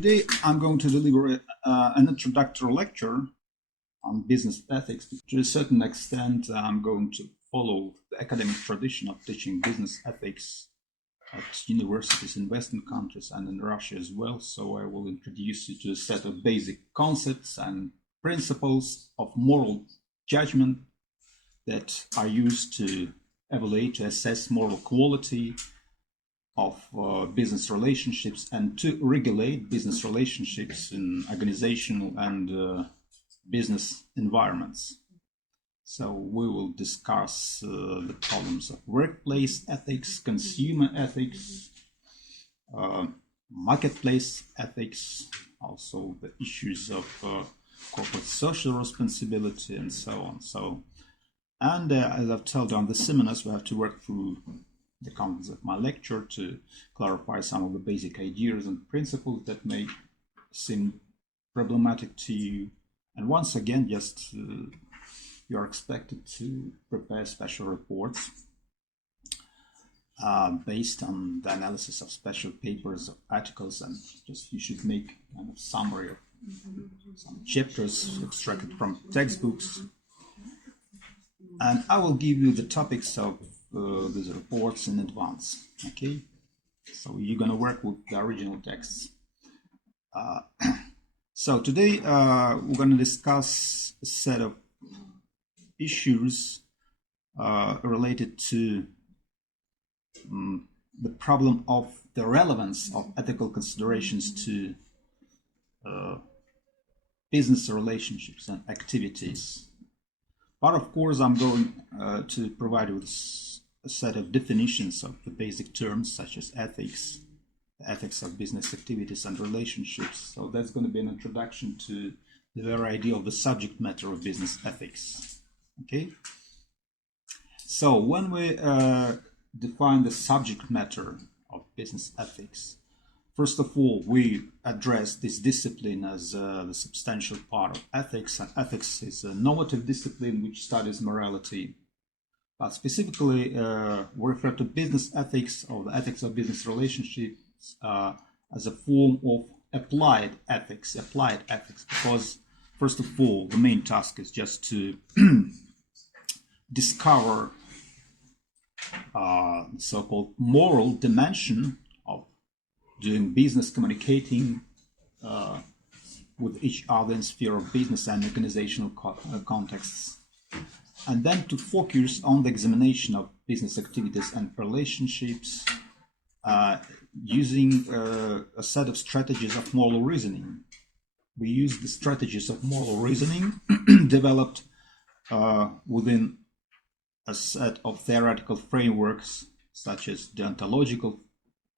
Today I'm going to deliver an introductory lecture on business ethics. To a certain extent, I'm going to follow the academic tradition of teaching business ethics at universities in Western countries and in Russia as well. So I will introduce you to a set of basic concepts and principles of moral judgment that are used to evaluate, to assess moral quality of business relationships and to regulate business relationships in organizational and business environments. So we will discuss the problems of workplace ethics, consumer ethics, marketplace ethics, also the issues of corporate social responsibility and so on. And as I've told on the seminars, we have to work through the contents of my lecture to clarify some of the basic ideas and principles that may seem problematic to you. And once again, just you are expected to prepare special reports based on the analysis of special papers, of articles, and just you should make kind of summary of some chapters extracted from textbooks. And I will give you the topics of these reports in advance. Okay, so you're going to work with the original texts. So today we're going to discuss a set of issues related to the problem of the relevance of ethical considerations to business relationships and activities. But of course, I'm going to provide you with a set of definitions of the basic terms such as ethics, the ethics of business activities and relationships. So that's going to be an introduction to the very idea of the subject matter of business ethics. Okay. So when we define the subject matter of business ethics, first of all, we address this discipline as the substantial part of ethics, and ethics is a normative discipline which studies morality. But specifically, we refer to business ethics or the ethics of business relationships as a form of applied ethics, because first of all, the main task is just to discover so-called moral dimension of doing business, communicating with each other in sphere of business and organizational contexts, and then to focus on the examination of business activities and relationships using a set of strategies of moral reasoning. We use the strategies of moral reasoning developed within a set of theoretical frameworks such as deontological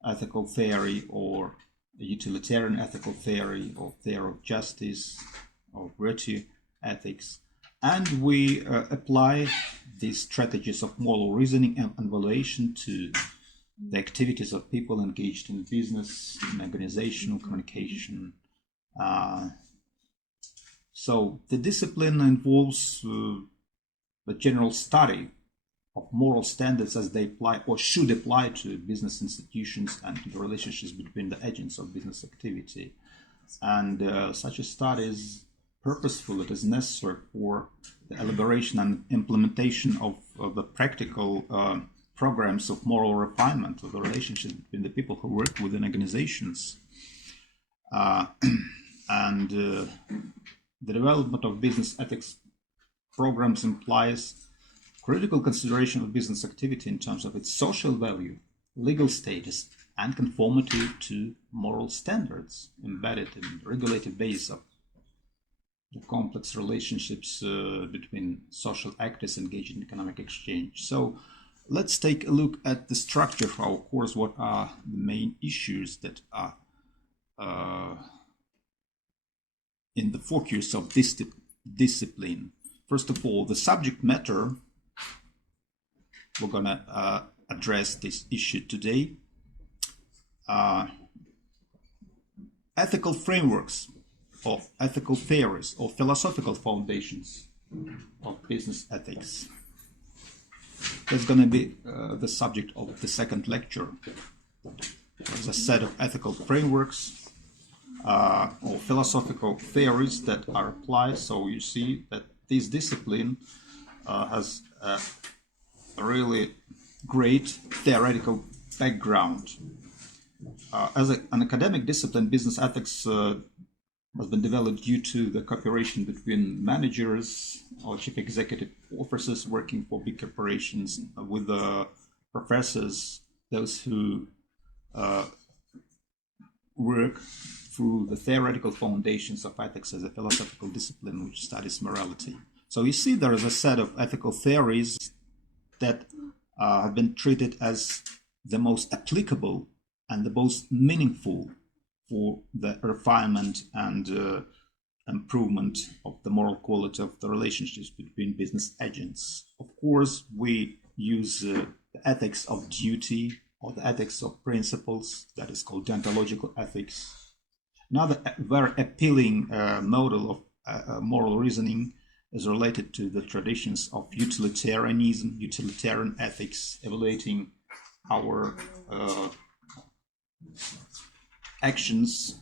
ethical theory or utilitarian ethical theory or theory of justice or virtue ethics. And we apply these strategies of moral reasoning and evaluation to the activities of people engaged in business, in organizational communication. So the discipline involves the general study of moral standards as they apply or should apply to business institutions and to the relationships between the agents of business activity. And such a study is purposeful, it is necessary for the elaboration and implementation of the practical programs of moral refinement of the relationship between the people who work within organizations. The development of business ethics programs implies critical consideration of business activity in terms of its social value, legal status, and conformity to moral standards embedded in the regulated base of the complex relationships between social actors engaged in economic exchange. So let's take a look at the structure of our course. What are the main issues that are in the focus of this discipline? First of all, the subject matter. We're going to address this issue today. Ethical frameworks of ethical theories or philosophical foundations of business ethics. That's going to be the subject of the second lecture. There's a set of ethical frameworks or philosophical theories that are applied. So you see that this discipline has a really great theoretical background. As an academic discipline, business ethics has been developed due to the cooperation between managers or chief executive officers working for big corporations with the professors, those who work through the theoretical foundations of ethics as a philosophical discipline which studies morality. So you see there is a set of ethical theories that have been treated as the most applicable and the most meaningful for the refinement and improvement of the moral quality of the relationships between business agents. Of course, we use the ethics of duty or the ethics of principles, that is called deontological ethics. Another very appealing model of moral reasoning is related to the traditions of utilitarianism, utilitarian ethics, evaluating our actions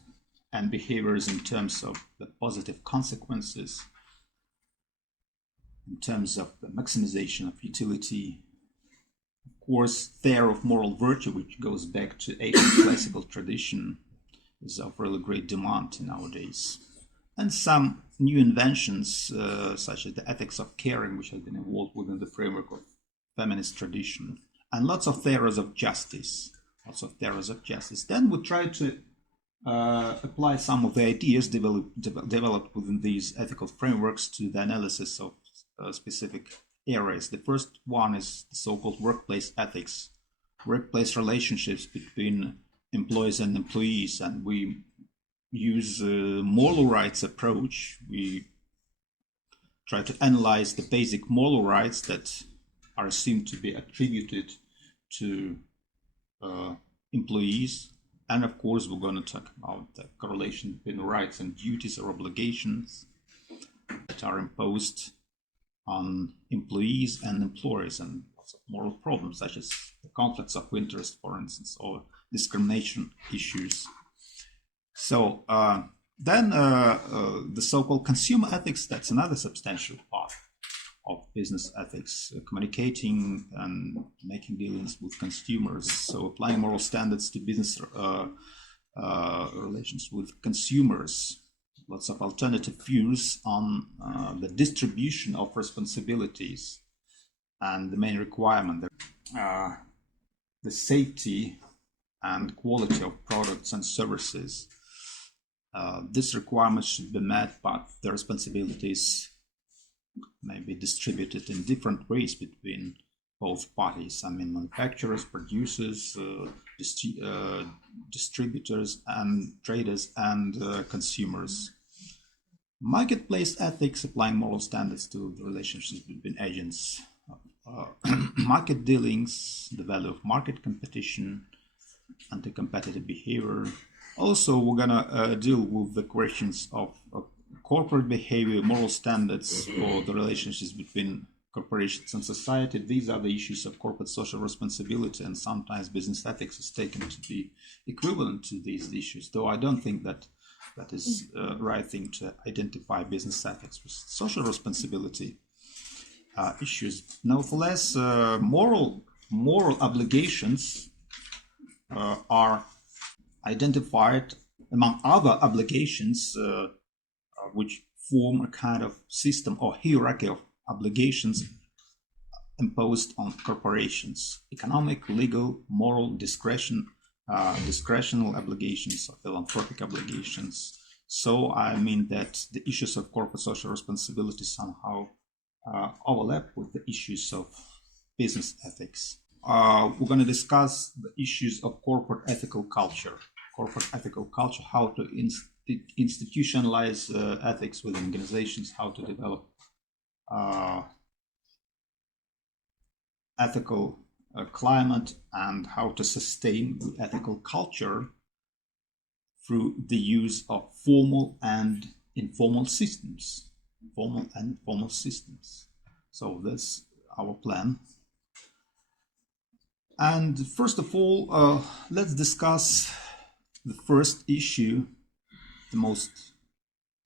and behaviors in terms of the positive consequences, in terms of the maximization of utility. Of course, theory of moral virtue, which goes back to ancient classical tradition, is of really great demand nowadays. And some new inventions, such as the ethics of caring, which has been evolved within the framework of feminist tradition, and lots of theories of justice. Then we try to apply some of the ideas developed within these ethical frameworks to the analysis of specific areas. The first one is the so-called workplace ethics, workplace relationships between employees and employees, and we use a moral rights approach. We try to analyze the basic moral rights that are assumed to be attributed to employees. And of course, we're going to talk about the correlation between rights and duties or obligations that are imposed on employees and employers, and lots of moral problems such as the conflicts of interest, for instance, or discrimination issues. So then the so-called consumer ethics, that's another substantial part of business ethics, communicating and making dealings with consumers. So applying moral standards to business relations with consumers. Lots of alternative views on the distribution of responsibilities, and the main requirement, the safety and quality of products and services. These requirements should be met, but the responsibilities may be distributed in different ways between both parties. I mean, manufacturers, producers, distributors and traders, and consumers. Marketplace ethics, applying moral standards to the relationships between agents. Market dealings, the value of market competition, anti-competitive behavior. Also, we're gonna deal with the questions of corporate behavior, moral standards for the relationships between corporations and society. These are the issues of corporate social responsibility, and sometimes business ethics is taken to be equivalent to these issues, though I don't think that is the right thing to identify business ethics with social responsibility issues. Nevertheless, moral obligations are identified among other obligations which form a kind of system or hierarchy of obligations imposed on corporations: economic, legal, moral, discretional obligations, or philanthropic obligations. So I mean that the issues of corporate social responsibility somehow overlap with the issues of business ethics. We're going to discuss the issues of corporate ethical culture. How to institutionalize ethics within organizations, how to develop ethical climate, and how to sustain ethical culture through the use of formal and informal systems. So that's our plan. And first of all, let's discuss the first issue the most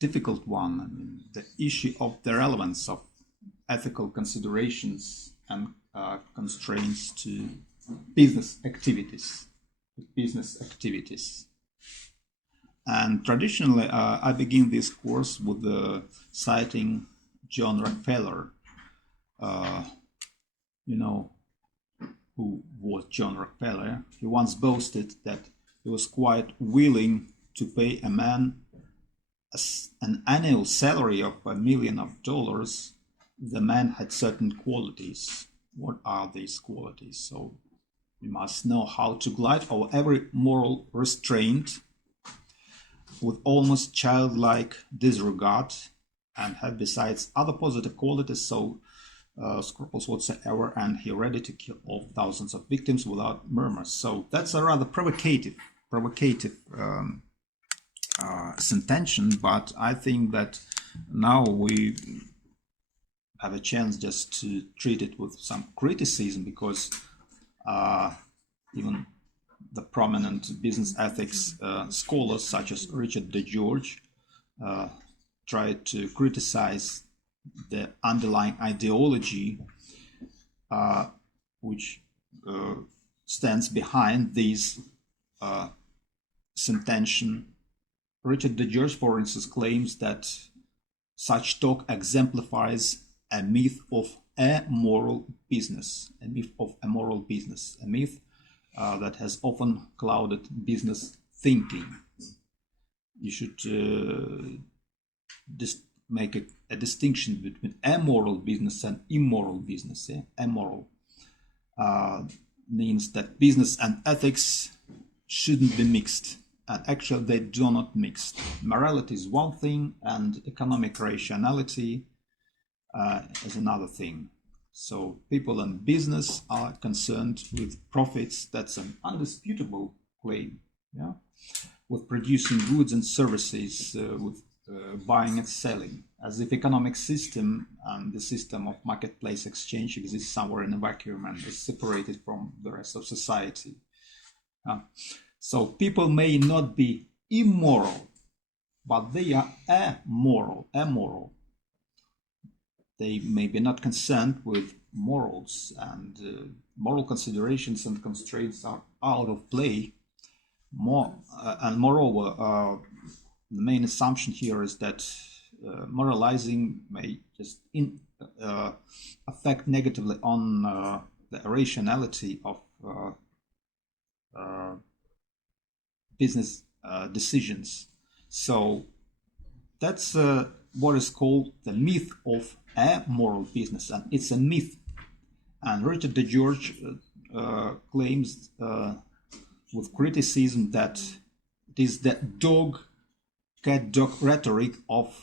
difficult one. I mean, the issue of the relevance of ethical considerations and constraints to business activities. And traditionally, I begin this course with citing John Rockefeller. You know who was John Rockefeller. He once boasted that he was quite willing to pay a man an annual salary of $1 million. The man had certain qualities. What are these qualities? So we must know how to glide over every moral restraint with almost childlike disregard, and have besides other positive qualities, so scruples whatsoever, and he ready to kill all thousands of victims without murmurs. So that's a rather provocative sentence, but I think that now we have a chance just to treat it with some criticism, because even the prominent business ethics scholars such as Richard DeGeorge tried to criticize the underlying ideology which stands behind these sentention. Richard DeGeorge, for instance, claims that such talk exemplifies a myth of amoral business, a myth that has often clouded business thinking. You should make a distinction between amoral business and immoral business. Amoral means that business and ethics shouldn't be mixed, and actually they do not mix. Morality is one thing and economic rationality is another thing. So people in business are concerned with profits. That's an undisputable claim. Yeah, with producing goods and services, with buying and selling, as if economic system and the system of marketplace exchange exists somewhere in a vacuum and is separated from the rest of society. So people may not be immoral, but they are amoral. They may be not concerned with morals, and moral considerations and constraints are out of play. And moreover, the main assumption here is that moralizing may just affect negatively on the rationality of business decisions. So that's what is called the myth of amoral business, and it's a myth. And Richard DeGeorge claims with criticism that it is the dog-cat-dog rhetoric of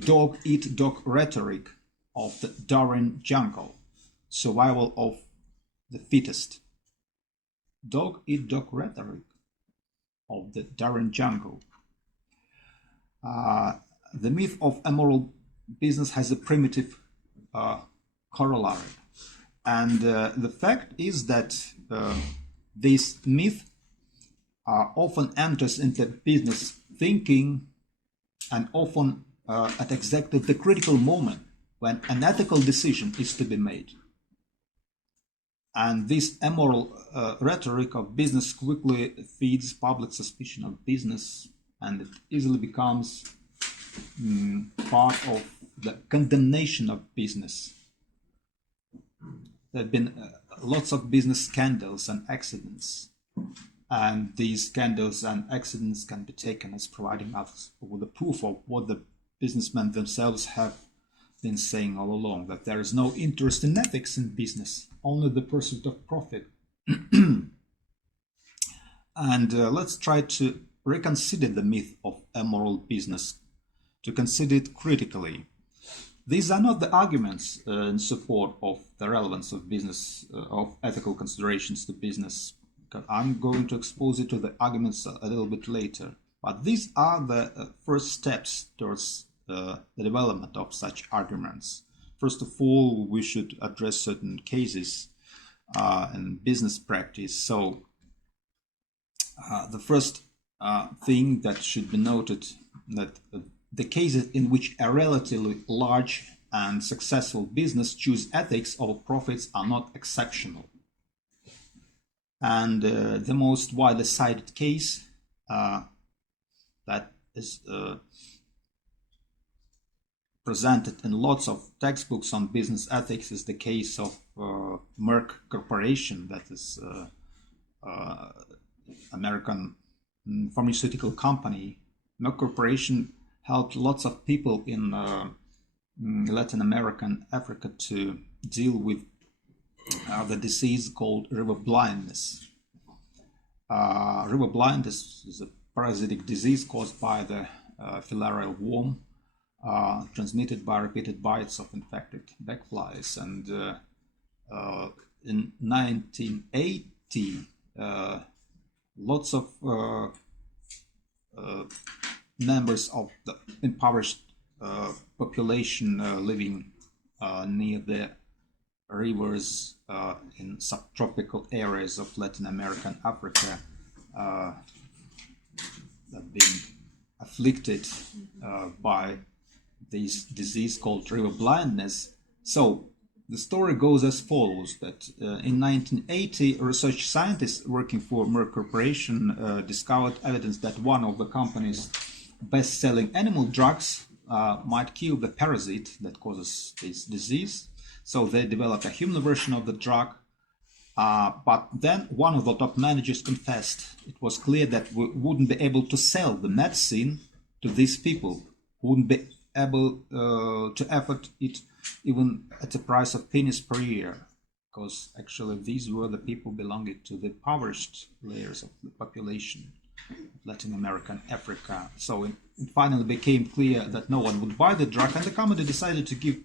dog-eat-dog rhetoric of the Darwin jungle, survival of the fittest. Dog-eat-dog rhetoric of the Darwin jungle. The myth of amoral business has a primitive corollary, and the fact is that this myth often enters into business thinking, and often at exactly the critical moment when an ethical decision is to be made. And this amoral rhetoric of business quickly feeds public suspicion of business, and it easily becomes part of the condemnation of business. There have been lots of business scandals and accidents, and these scandals and accidents can be taken as providing us with the proof of what the businessmen themselves have been saying all along, that there is no interest in ethics in business, only the pursuit of profit. And let's try to reconsider the myth of amoral business, to consider it critically. These are not the arguments in support of the relevance of business, of ethical considerations to business. I'm going to expose it to the arguments a little bit later. But these are the first steps towards the development of such arguments. First of all, we should address certain cases in business practice. So the first thing that should be noted, that the cases in which a relatively large and successful business choose ethics over profits are not exceptional. And the most widely cited case that is presented in lots of textbooks on business ethics is the case of Merck Corporation, that is American pharmaceutical company. Merck Corporation helped lots of people in Latin America and Africa to deal with the disease called river blindness. River blindness is a parasitic disease caused by the filarial worm, transmitted by repeated bites of infected backflies. And in 1980, lots of members of the impoverished population living near the rivers in subtropical areas of Latin America and Africa have been afflicted by this disease called river blindness. So the story goes as follows, that in 1980, research scientists working for Merck Corporation discovered evidence that one of the company's best-selling animal drugs might kill the parasite that causes this disease. So they developed a human version of the drug, but then one of the top managers confessed it was clear that we wouldn't be able to sell the medicine to these people, who wouldn't be able to afford it even at a price of pennies per year, because actually these were the people belonging to the impoverished layers of the population of Latin America and Africa. So it finally became clear that no one would buy the drug, and the company decided to give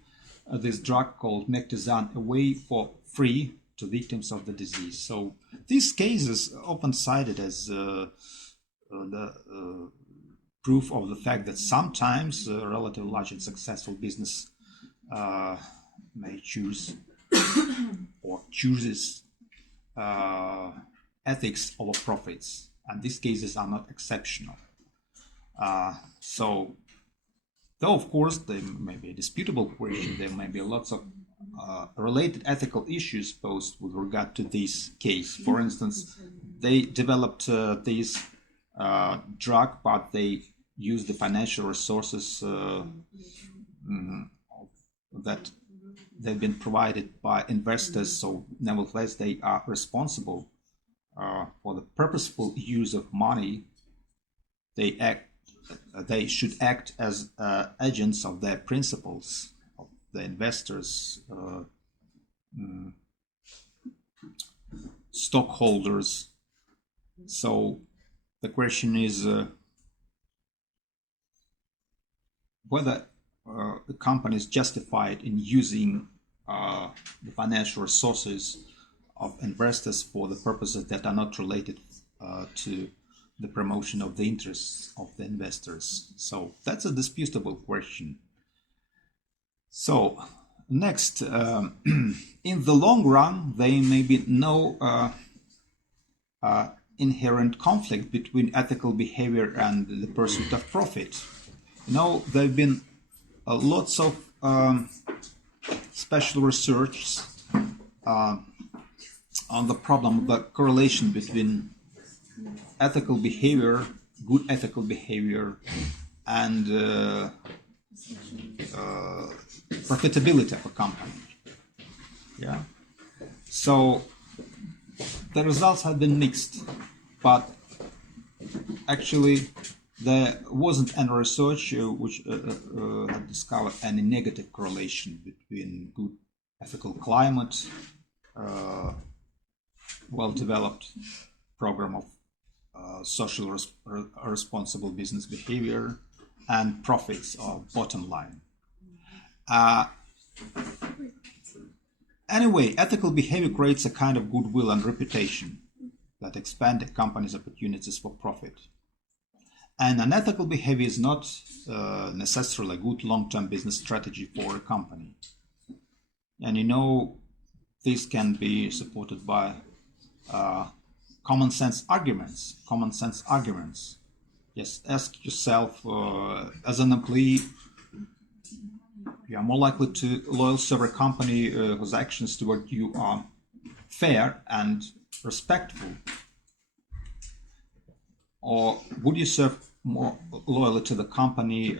this drug called Mectizan away for free to victims of the disease. So these cases often cited as the proof of the fact that sometimes a relatively large and successful business may choose or chooses ethics over profits, and these cases are not exceptional. So though of course there may be a disputable question, there may be lots of related ethical issues posed with regard to this case. For instance, they developed this drug, but they used the financial resources that they've been provided by investors, so nevertheless they are responsible for the purposeful use of money. They should act as agents of their principles, of the investors, stockholders. So the question is whether the company is justified in using the financial resources of investors for the purposes that are not related to the promotion of the interests of the investors. So that's a disputable question. So next, in the long run, there may be no inherent conflict between ethical behavior and the pursuit of profit. There have been lots of special research on the problem of the correlation between ethical behavior, good ethical behavior, and profitability of a company. Yeah. So the results have been mixed, but actually there wasn't any research which had discovered any negative correlation between good ethical climate, well-developed program of social responsible business behavior, and profits or bottom line. Anyway, ethical behavior creates a kind of goodwill and reputation that expand a company's opportunities for profit. And unethical behavior is not necessarily a good long-term business strategy for a company. And this can be supported by common sense arguments. Just ask yourself, as an employee, you are more likely to loyal serve a company whose actions toward you are fair and respectful, or would you serve more loyally to the company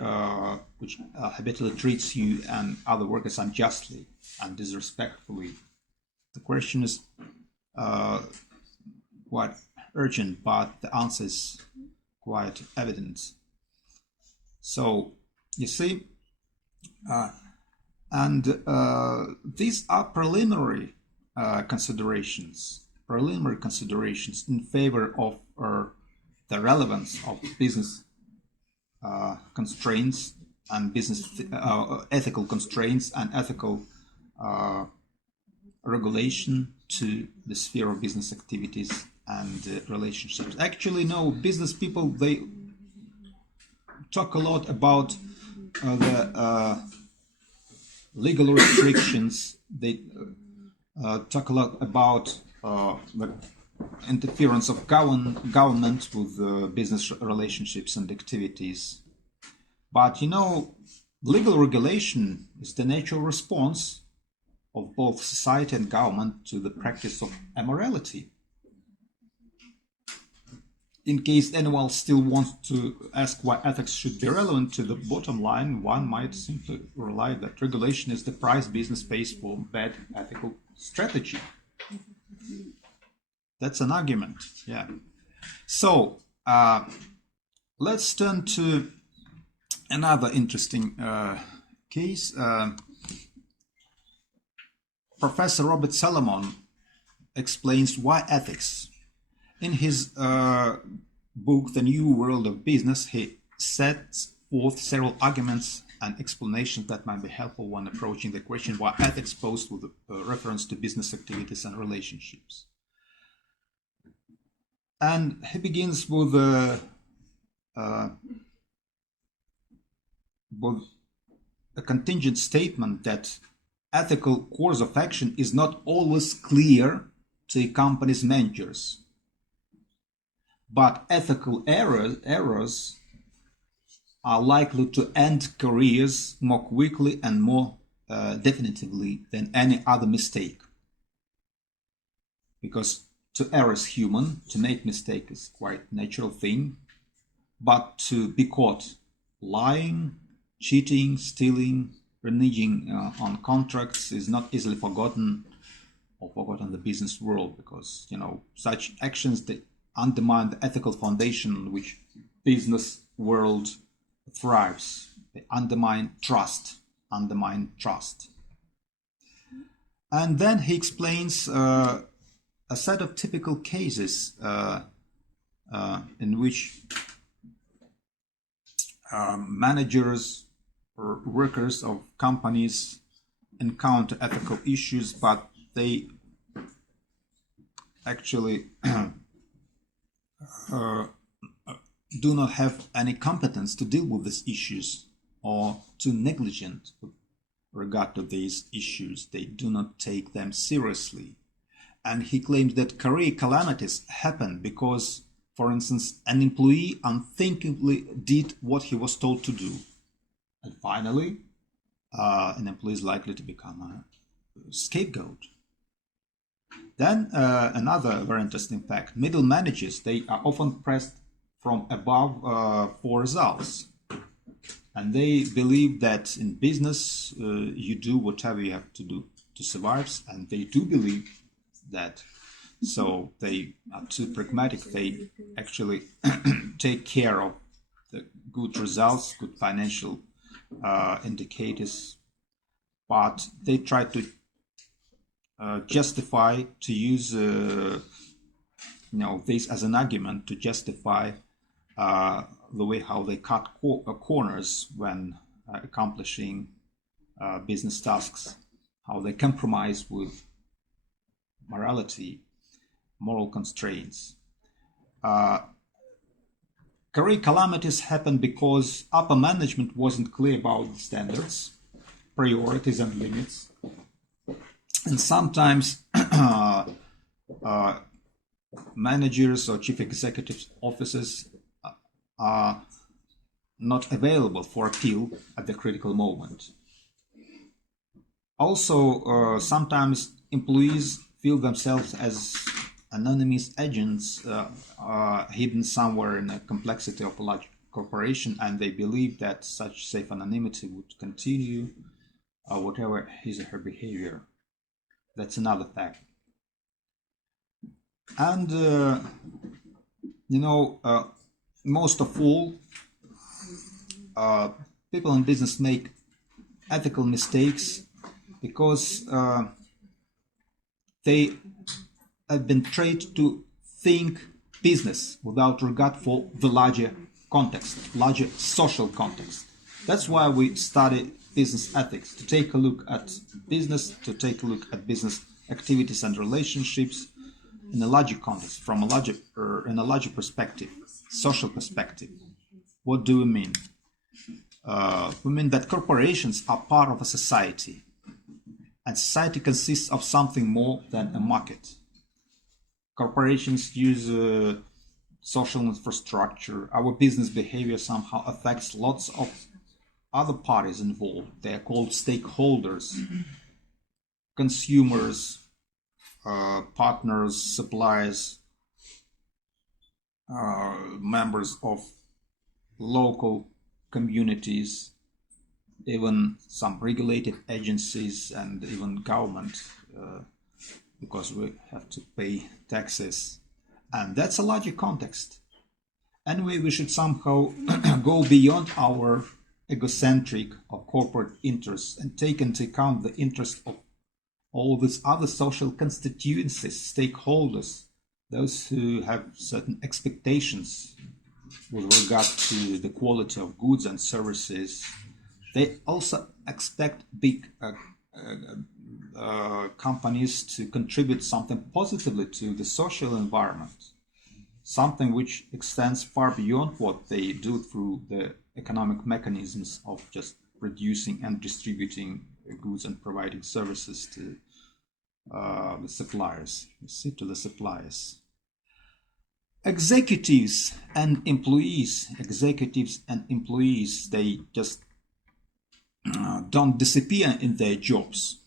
which habitually treats you and other workers unjustly and disrespectfully? The question is quite urgent, but the answer is quite evident. So you see, these are preliminary considerations in favor of the relevance of business constraints and business ethical constraints and ethical regulation to the sphere of business activities and relationships. Actually, no, business people, they talk a lot about the legal restrictions. They talk a lot about the interference of government with business relationships and activities. But you know, legal regulation is the natural response of both society and government to the practice of immorality. In case anyone still wants to ask why ethics should be relevant to the bottom line, one might simply rely that regulation is the price business pays for bad ethical strategy. That's an argument, yeah. So let's turn to another interesting case. Professor Robert Salomon explains why ethics. In his book, The New World of Business, he sets forth several arguments and explanations that might be helpful when approaching the question why ethics posed with reference to business activities and relationships. And he begins with a contingent statement that ethical course of action is not always clear to a company's managers. But ethical errors are likely to end careers more quickly and more definitively than any other mistake. Because to err is human, to make mistake is quite natural thing, but to be caught lying, cheating, stealing, reneging on contracts is not easily forgotten in the business world, because you know such actions that undermine the ethical foundation on which business world thrives. They undermine trust. And then he explains a set of typical cases in which managers or workers of companies encounter ethical issues, but they actually do not have any competence to deal with these issues, or too negligent with regard to these issues. They do not take them seriously. And he claims that career calamities happen because, for instance, an employee unthinkingly did what he was told to do. And finally, an employee is likely to become a scapegoat. Then another very interesting fact: middle managers, they are often pressed from above for results, and they believe that in business you do whatever you have to do to survive, and they do believe that. So they are too pragmatic. They actually take care of the good results, good financial indicators, but they try to justify, to use this as an argument to justify the way how they cut corners when accomplishing business tasks, how they compromise with morality, moral constraints. Career calamities happen because upper management wasn't clear about the standards, priorities, and limits. And sometimes managers or chief executive officers are not available for appeal at the critical moment. Also, sometimes employees feel themselves as anonymous agents hidden somewhere in the complexity of a large corporation, and they believe that such safe anonymity would continue whatever his or her behavior. That's another fact. And most of all, people in business make ethical mistakes because they have been trained to think business without regard for the larger context, larger social context. That's why we study business ethics, to take a look at business, to take a look at business activities and relationships in a larger context, in a larger perspective, social perspective. What do we mean? We mean that corporations are part of a society, and society consists of something more than a market. Corporations use social infrastructure. Our business behavior somehow affects lots of other parties involved. They are called stakeholders, consumers, partners, suppliers, members of local communities, even some regulated agencies, and even government, because we have to pay taxes. And that's a larger context. Anyway, we should somehow go beyond our egocentric or corporate interests and take into account the interest of all these other social constituencies, stakeholders, those who have certain expectations with regard to the quality of goods and services. They also expect big companies to contribute something positively to the social environment, something which extends far beyond what they do through the economic mechanisms of just producing and distributing goods and providing services to the suppliers. Executives and employees, they just don't disappear in their jobs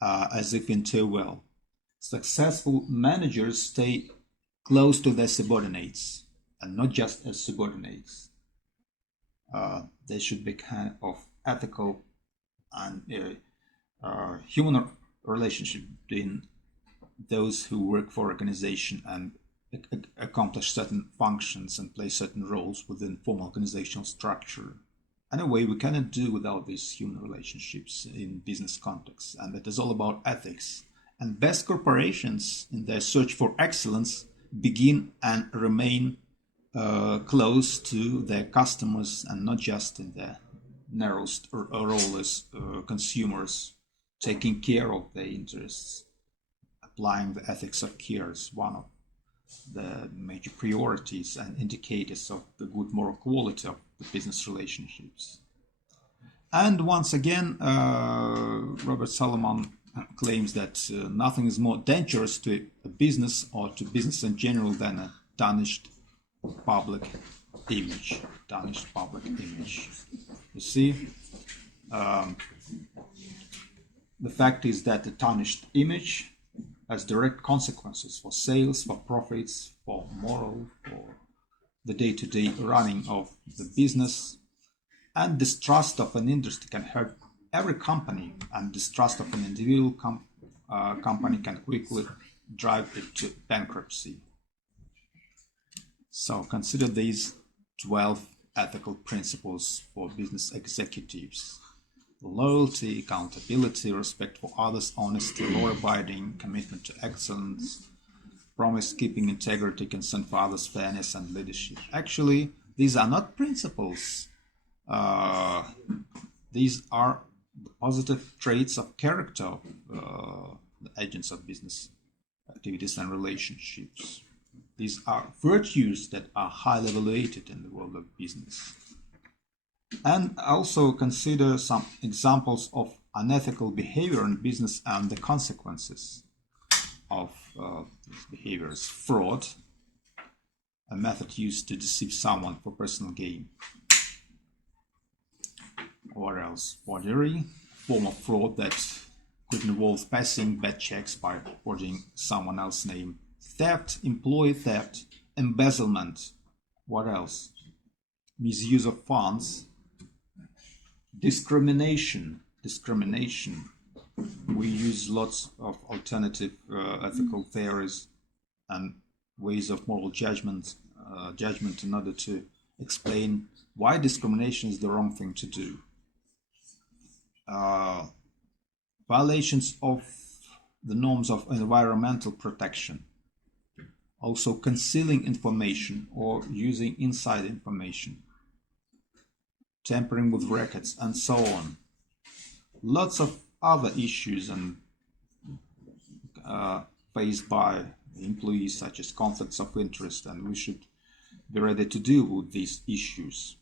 as if into a well. Successful managers stay close to their subordinates, and not just as subordinates. There should be kind of ethical and human relationship between those who work for organization and accomplish certain functions and play certain roles within formal organizational structure. Anyway, we cannot do without these human relationships in business context, and it is all about ethics. And best corporations, in their search for excellence, begin and remain close to their customers, and not just in their narrowest role as consumers, taking care of their interests. Applying the ethics of care is one of the major priorities and indicators of the good moral quality of the business relationships. And once again, Robert Solomon claims that nothing is more dangerous to a business or to business in general than a tarnished public image. You see, the fact is that the tarnished image has direct consequences for sales, for profits, for moral, for the day-to-day running of the business. And distrust of an industry can hurt every company, and distrust of an individual company can quickly drive it to bankruptcy. So consider these 12 ethical principles for business executives: loyalty, accountability, respect for others, honesty, law-abiding, commitment to excellence, promise-keeping, integrity, concern for others, fairness, and leadership. Actually, these are not principles. These are the positive traits of character of the agents of business activities and relationships. These are virtues that are highly evaluated in the world of business. And also consider some examples of unethical behavior in business and the consequences of these behaviors. Fraud, a method used to deceive someone for personal gain. Or else forgery, form of fraud that could involve passing bad checks by forging someone else's name. Theft, employee theft, embezzlement. What else? Misuse of funds. Discrimination. We use lots of alternative ethical theories and ways of moral judgment in order to explain why discrimination is the wrong thing to do. Violations of the norms of environmental protection. Also concealing information or using inside information. Tampering with records and so on. Lots of other issues and faced by employees, such as conflicts of interest, and we should be ready to deal with these issues.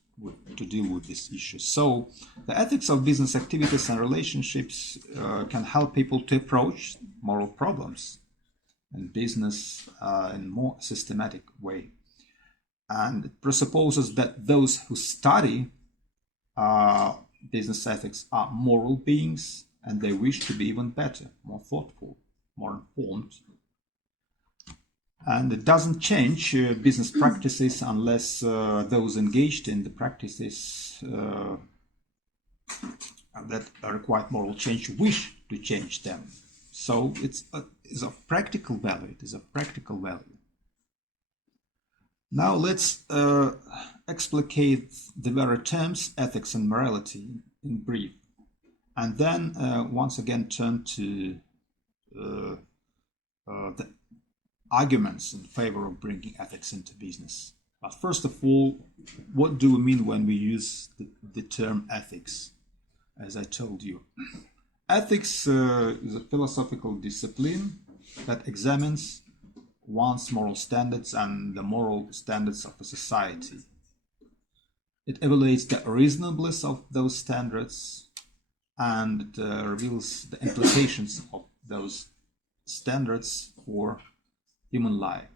So the ethics of business activities and relationships can help people to approach moral problems in business in a more systematic way. And it presupposes that those who study business ethics are moral beings, and they wish to be even better, more thoughtful, more informed. And it doesn't change business practices unless those engaged in the practices that require moral change wish to change them. So it's of practical value. It is of practical value. Now let's explicate the very terms ethics and morality in brief, and then once again turn to the arguments in favor of bringing ethics into business. But first of all, what do we mean when we use the term ethics? As I told you, ethics is a philosophical discipline that examines one's moral standards and the moral standards of a society. It evaluates the reasonableness of those standards and reveals the implications of those standards for human life.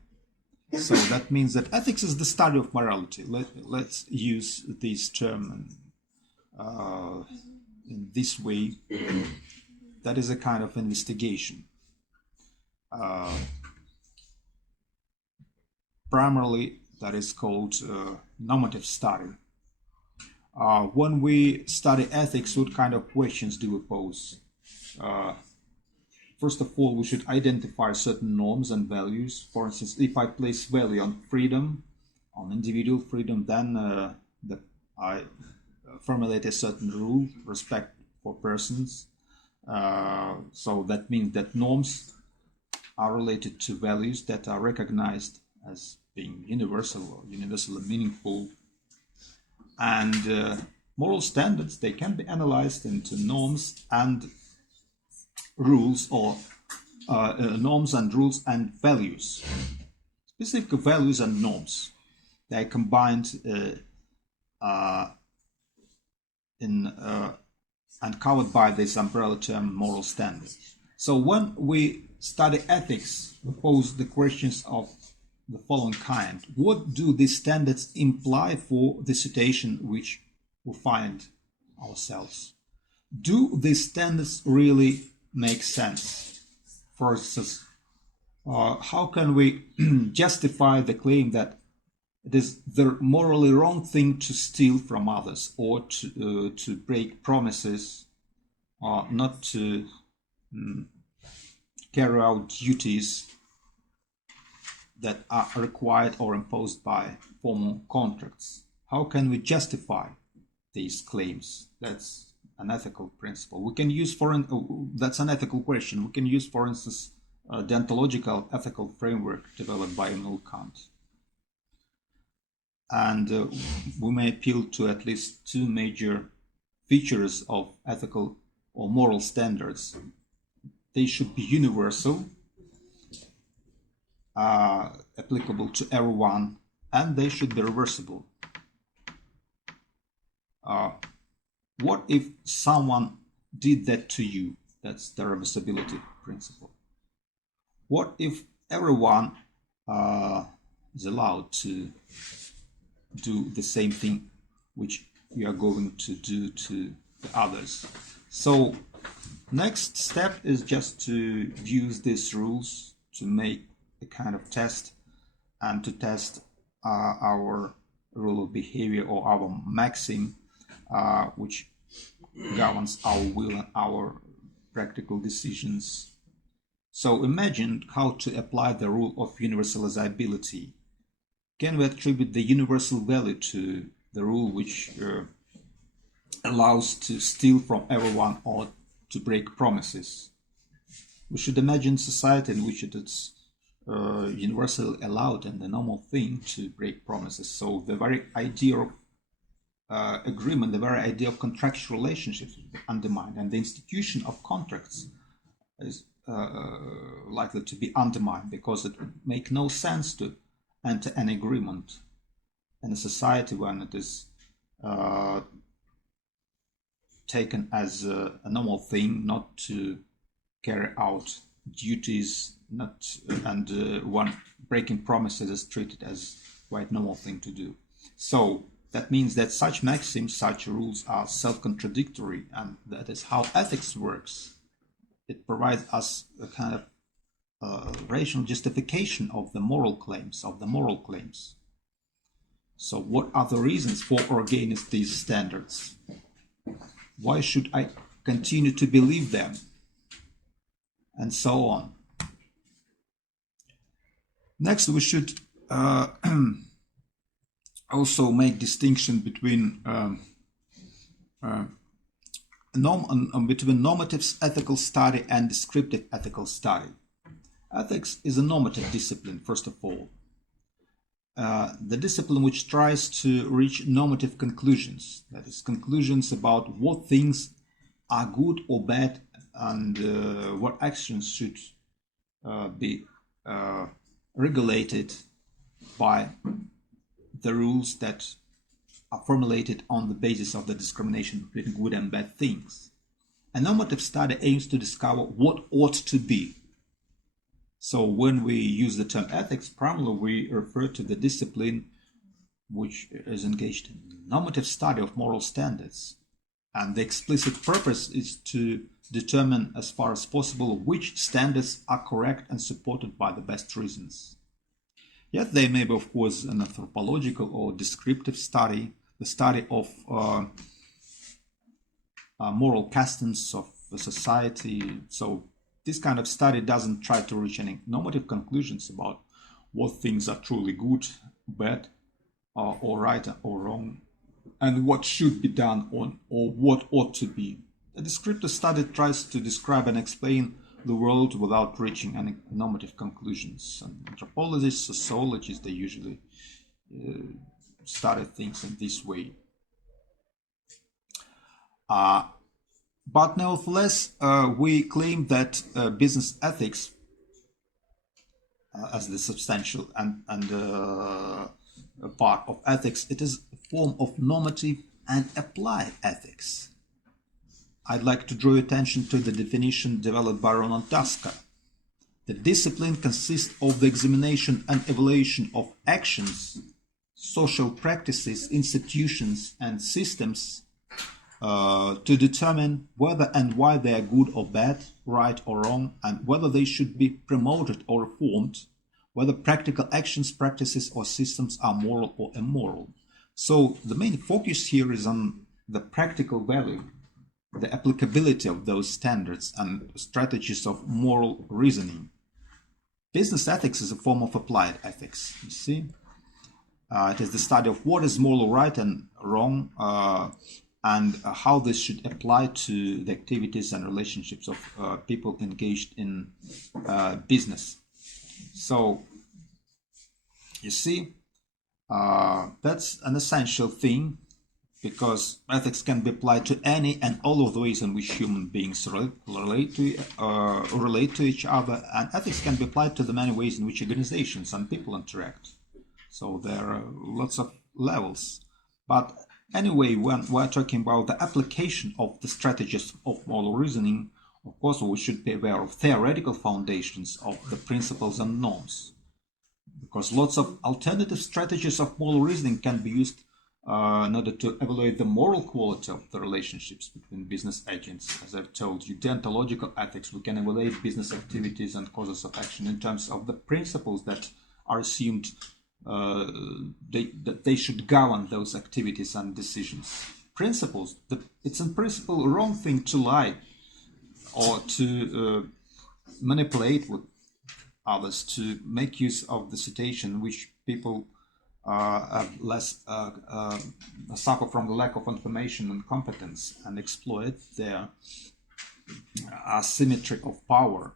So that means that ethics is the study of morality. Let's use this term in this way. That is a kind of investigation. Primarily, that is called normative study. When we study ethics, what kind of questions do we pose? First of all, we should identify certain norms and values. For instance, if I place value on freedom, on individual freedom, then I formulate a certain rule, respect for persons. So that means that norms are related to values that are recognized as being universal or universally meaningful. And moral standards, they can be analyzed into norms and rules, or norms and rules and values. Specific values and norms, they are combined and covered by this umbrella term moral standards. So when we study ethics, we pose the questions of the following kind. What do these standards imply for the situation which we find ourselves? Do these standards really make sense? For instance, how can we justify the claim that it is the morally wrong thing to steal from others, or to break promises, or not to carry out duties that are required or imposed by formal contracts? How can we justify these claims? That's an ethical principle. We can use that's an ethical question. We can use, for instance, a deontological ethical framework developed by Immanuel Kant. And we may appeal to at least two major features of ethical or moral standards. They should be universal, applicable to everyone, and they should be reversible. What if someone did that to you? That's the reversibility principle. What if everyone is allowed to do the same thing which we are going to do to the others. So next step is just to use these rules to make a kind of test and to test our rule of behavior or our maxim which governs our will and our practical decisions. So imagine how to apply the rule of universalizability. Can we attribute the universal value to the rule which allows to steal from everyone or to break promises? We should imagine society in which it is universally allowed and the normal thing to break promises. So the very idea of agreement, the very idea of contractual relationships will be undermined, and the institution of contracts is likely to be undermined, because it would make no sense to enter an agreement in a society when it is taken as a normal thing not to carry out duties, and when breaking promises is treated as quite normal thing to do. So that means that such maxims, such rules are self-contradictory, and that is how ethics works. It provides us a kind of rational justification of the moral claims, So what are the reasons for or against these standards? Why should I continue to believe them? And so on. Next, we should also make distinction between between normative ethical study and descriptive ethical study. Ethics is a normative discipline, first of all. The discipline which tries to reach normative conclusions, that is, conclusions about what things are good or bad, and what actions should be regulated by the rules that are formulated on the basis of the discrimination between good and bad things. A normative study aims to discover what ought to be. So when we use the term ethics, primarily we refer to the discipline which is engaged in normative study of moral standards. And the explicit purpose is to determine as far as possible which standards are correct and supported by the best reasons. Yet they may be, of course, an anthropological or descriptive study, the study of moral customs of the society. So this kind of study doesn't try to reach any normative conclusions about what things are truly good, bad, or right or wrong, and what should be done or what ought to be. A descriptive study tries to describe and explain the world without reaching any normative conclusions. And anthropologists, sociologists, they usually study things in this way. But nevertheless, we claim that business ethics, as the substantial and part of ethics, it is a form of normative and applied ethics. I'd like to draw your attention to the definition developed by Ronald Dusker. The discipline consists of the examination and evaluation of actions, social practices, institutions, and systems to determine whether and why they are good or bad, right or wrong, and whether they should be promoted or reformed, whether practical actions, practices, or systems are moral or immoral. So the main focus here is on the practical value, the applicability of those standards and strategies of moral reasoning. Business ethics is a form of applied ethics, you see. It is the study of what is moral right and wrong, and how this should apply to the activities and relationships of people engaged in business. So, you see, that's an essential thing, because ethics can be applied to any and all of the ways in which human beings relate to each other, and ethics can be applied to the many ways in which organizations and people interact. So there are lots of levels. But anyway, when we're talking about the application of the strategies of moral reasoning, of course, we should be aware of theoretical foundations of the principles and norms, because lots of alternative strategies of moral reasoning can be used in order to evaluate the moral quality of the relationships between business agents. As I've told you, deontological ethics, we can evaluate business activities and causes of action in terms of the principles that are assumed that they should govern those activities and decisions. Principles, it's in principle a wrong thing to lie or to manipulate with others, to make use of the situation which people suffer from the lack of information and competence and exploit their asymmetry of power.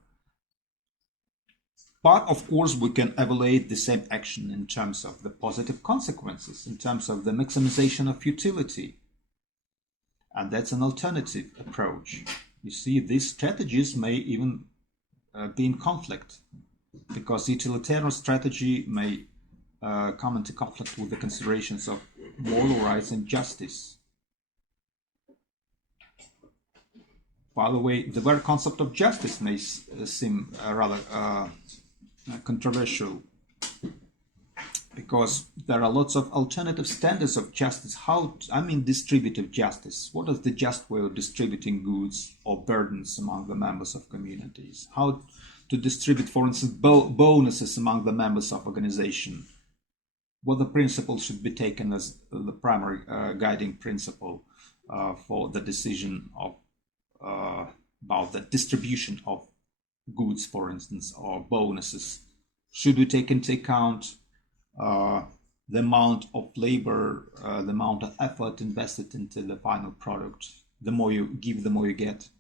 But of course we can evaluate the same action in terms of the positive consequences, in terms of the maximization of utility. And that's an alternative approach. You see, these strategies may even be in conflict, because utilitarian strategy may come into conflict with the considerations of moral rights and justice. By the way, the very concept of justice may seem rather controversial, because there are lots of alternative standards of justice. Distributive justice. What is the just way of distributing goods or burdens among the members of communities? How to distribute, for instance, bonuses among the members of organization? What the principle should be taken as the primary guiding principle for the decision of about the distribution of goods, for instance, or bonuses? Should we take into account the amount of labor, the amount of effort invested into the final product? The more you give, the more you get.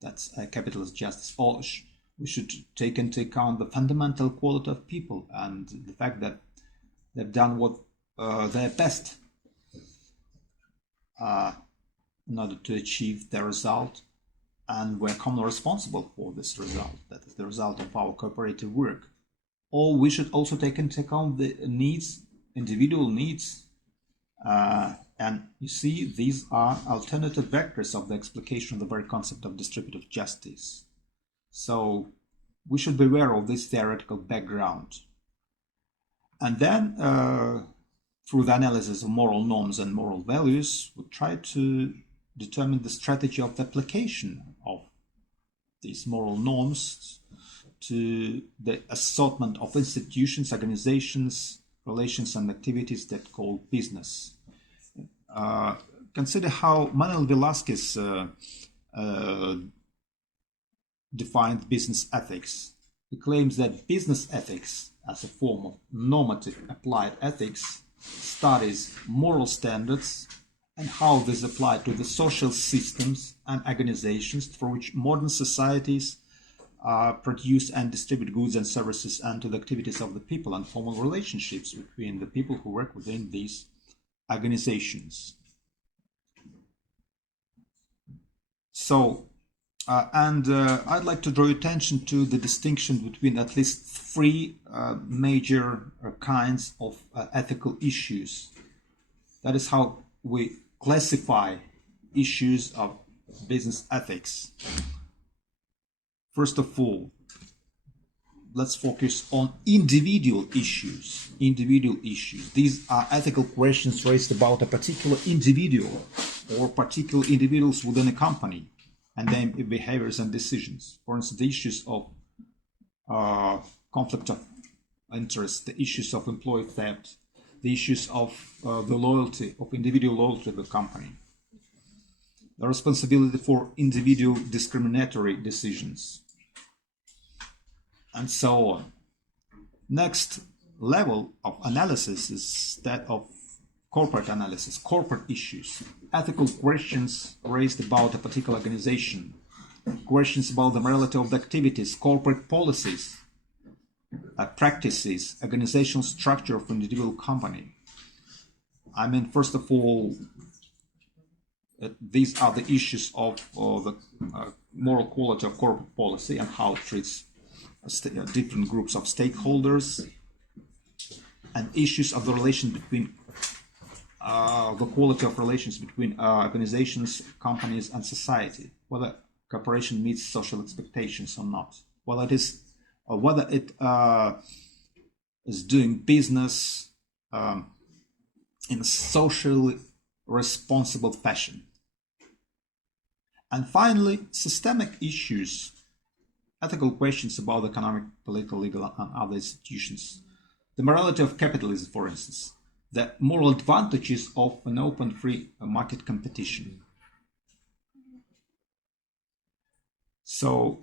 That's capitalist justice. Or we should take into account the fundamental quality of people and the fact that they've done what their best in order to achieve their result, and we're commonly responsible for this result. That is the result of our cooperative work. Or we should also take into account the needs, individual needs. And you see, these are alternative vectors of the explication of the very concept of distributive justice. So we should be aware of this theoretical background. And then, through the analysis of moral norms and moral values, we try to determine the strategy of the application of these moral norms to the assortment of institutions, organizations, relations, and activities that call business. Consider how Manuel Velasquez defined business ethics. He claims that business ethics, as a form of normative applied ethics, studies moral standards and how these apply to the social systems and organizations through which modern societies produce and distribute goods and services, and to the activities of the people and formal relationships between the people who work within these organizations. So, I'd like to draw your attention to the distinction between at least three major kinds of ethical issues. That is how we classify issues of business ethics. First of all, let's focus on individual issues. Individual issues. These are ethical questions raised about a particular individual or particular individuals within a company and their behaviors and decisions. For instance, the issues of conflict of interest, the issues of employee theft, the issues of the loyalty, of individual loyalty to the company, the responsibility for individual discriminatory decisions, and so on. Next level of analysis is that of corporate analysis, corporate issues, ethical questions raised about a particular organization, questions about the morality of the activities, corporate policies, practices, organizational structure of an individual company. First of all, these are the issues of the moral quality of corporate policy and how it treats different groups of stakeholders, and issues of the relation between the quality of relations between organizations, companies, and society, whether cooperation meets social expectations or not, whether it is doing business in a socially responsible fashion. And finally, systemic issues, ethical questions about economic, political, legal, and other institutions. The morality of capitalism, for instance. The moral advantages of an open, free market competition. So,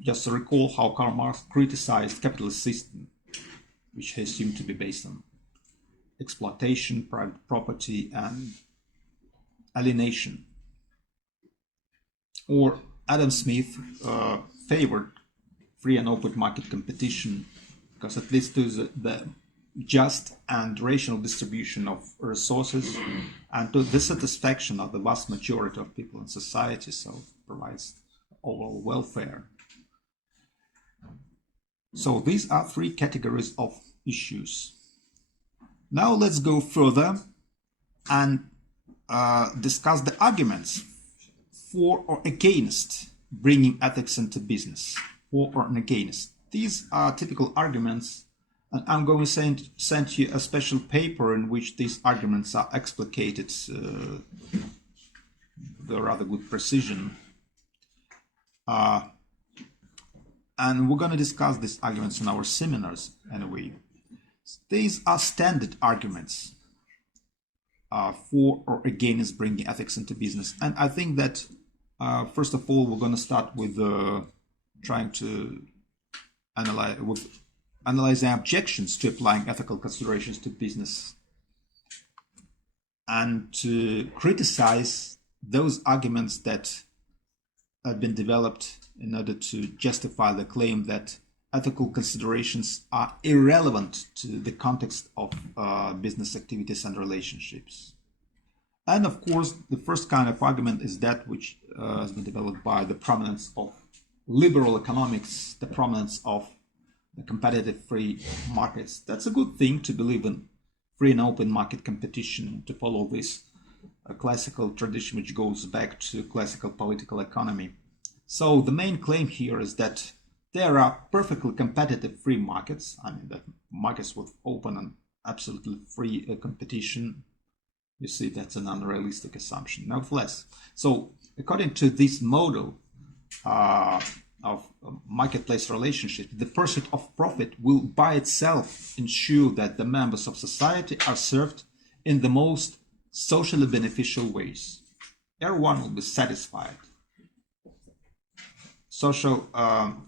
just to recall how Karl Marx criticized capitalist system, which he assumed to be based on exploitation, private property, and alienation. Or Adam Smith favored free and open market competition because it leads to the just and rational distribution of resources and to the satisfaction of the vast majority of people in society, so it provides overall welfare. So these are three categories of issues. Now let's go further and discuss the arguments for or against bringing ethics into business, for or against. These are typical arguments, and I'm going to send you a special paper in which these arguments are explicated with rather good precision. And we're going to discuss these arguments in our seminars anyway. These are standard arguments for or against bringing ethics into business. And I think that, first of all, we're going to start with trying to analyze the objections to applying ethical considerations to business and to criticize those arguments that have been developed in order to justify the claim that ethical considerations are irrelevant to the context of business activities and relationships. And of course, the first kind of argument is that which has been developed by the prominence of liberal economics, the prominence of the competitive free markets. That's a good thing to believe in free and open market competition, to follow this classical tradition which goes back to classical political economy. So the main claim here is that there are perfectly competitive free markets, I mean that markets with open and absolutely free competition. You see, that's an unrealistic assumption. Nevertheless, so according to this model of marketplace relationship, the pursuit of profit will by itself ensure that the members of society are served in the most socially beneficial ways. Everyone will be satisfied. Social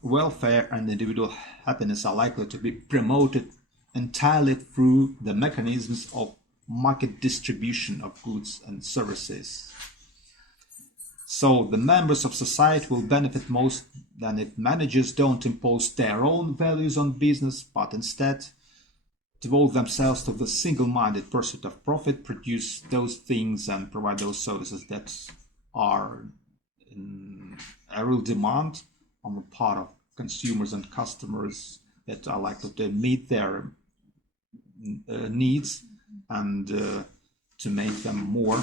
welfare and individual happiness are likely to be promoted entirely through the mechanisms of market distribution of goods and services. So the members of society will benefit most than if managers don't impose their own values on business, but instead devote themselves to the single-minded pursuit of profit, produce those things and provide those services that are in a real demand on the part of consumers and customers, that are likely to meet their needs and to make them more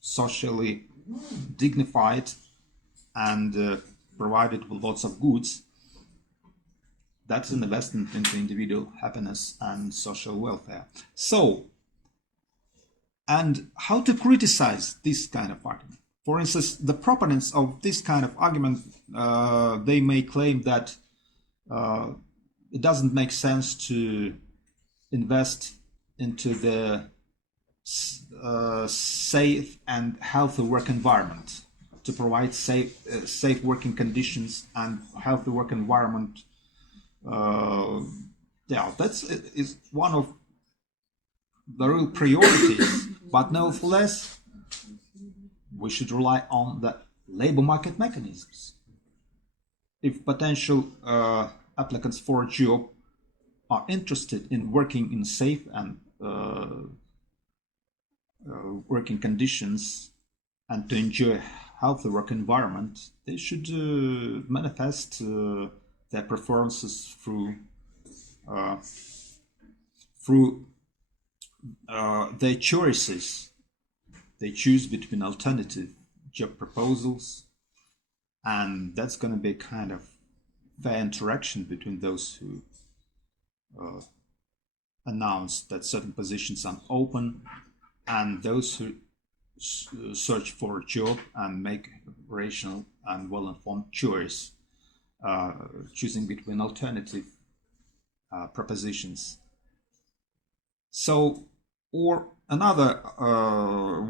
socially dignified and provided with lots of goods. That's an investment into individual happiness and social welfare. So, and how to criticize this kind of argument? For instance, the proponents of this kind of argument, they may claim that it doesn't make sense to invest into the safe and healthy work environment, to provide safe working conditions and healthy work environment. Is one of the real priorities, but nevertheless, we should rely on the labor market mechanisms. If potential applicants for a job are interested in working in safe and working conditions and to enjoy a healthy work environment, they should manifest their preferences through their choices they choose between alternative job proposals, and that's going to be a kind of fair interaction between those who announce that certain positions are open and those who search for a job and make rational and well-informed choice, choosing between alternative propositions. So, or another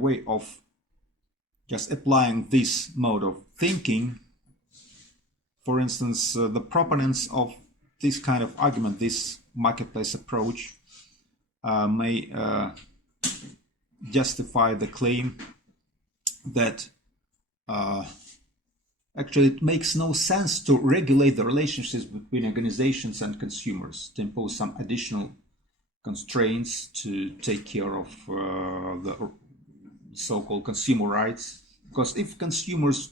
way of just applying this mode of thinking, for instance, the proponents of this kind of argument, this marketplace approach, may justify the claim that actually it makes no sense to regulate the relationships between organizations and consumers, to impose some additional constraints to take care of the so-called consumer rights. Because if consumers